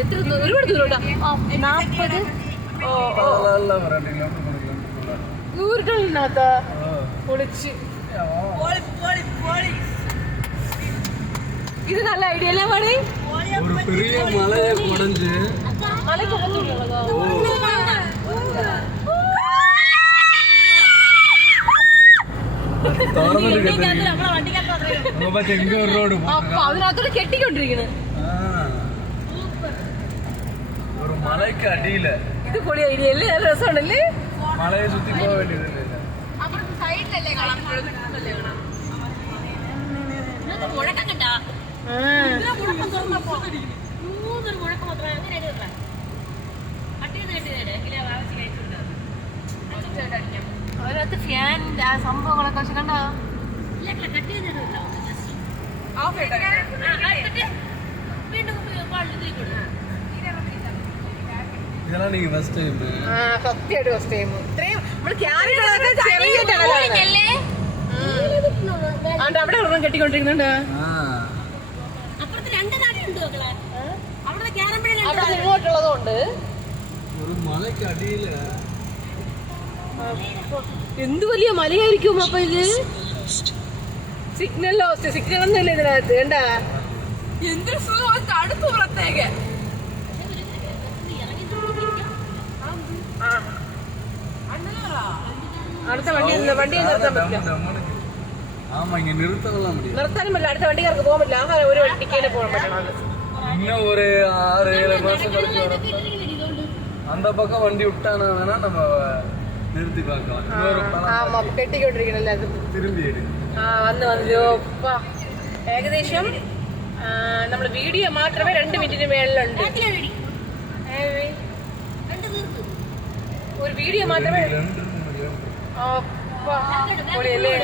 എത്ര ഒരുപാട് ദൂരോട്ടാ 40 ഊരുകളിനകത്ത് പൊളിച്ച്. ഇത് നല്ല ഐഡിയ അല്ലേ മണി? മലയ്ക്കകത്തുള്ളതോ? അതിനകത്തോട് കെട്ടിക്കൊണ്ടിരിക്കണ്. മലയ്ക്ക് അടിയില് ഇത് പൊളി ഐഡിയ അല്ലേ? നല്ല രസമുണ്ടല്ലേ? മലയെ ചുറ്റി പോകാൻ വേണ്ടിയതല്ലേ? അതിനകത്ത് ഫാൻ സംഭവങ്ങളൊക്കെ പക്ഷെ കണ്ടോ സത്യമായിട്ട് ഫസ്റ്റ് ടൈം ഇത്രയും അവിടെ ഒരെണ്ണം കെട്ടിക്കൊണ്ടിരിക്കുന്നുണ്ട്. ഇങ്ങോട്ടുള്ളതുകൊണ്ട് എന്ത് വലിയ മലയായിരിക്കും. അപ്പൊ ഇത് സിഗ്നൽ ഒന്നും ഇല്ല ഇതിനകത്ത് കണ്ടാ. എന്തൊരു സുഖം തണുപ്പ് പുറത്തേക്ക്. അടുത്ത വണ്ടി നിർത്താൻ പറ്റില്ല. നിർത്താനും പറ്റില്ല. അടുത്ത വണ്ടിക്കാർക്ക് പോകാൻ പറ്റില്ല. അങ്ങനെ ഒരു വണ്ടിക്കേനെ പോകാൻ പറ്റണം. ஒரு 6-7 மாசம் கழிச்சு அந்த பக்கம் வண்டி விட்டானா வேணா நம்ம நிறுத்தி பார்க்கலாம். കെട്ടിക്കൊണ്ടിരിക്കണല്ലേ അത് திரும்பி വന്ന് ഏകദേശം നമ്മൾ വീഡിയോ മാത്രമേ 2 മിനിറ്റിന് മേളിലുണ്ട്. ഒരു വീഡിയോ മാത്രമേ പൊളിയല്ലേ.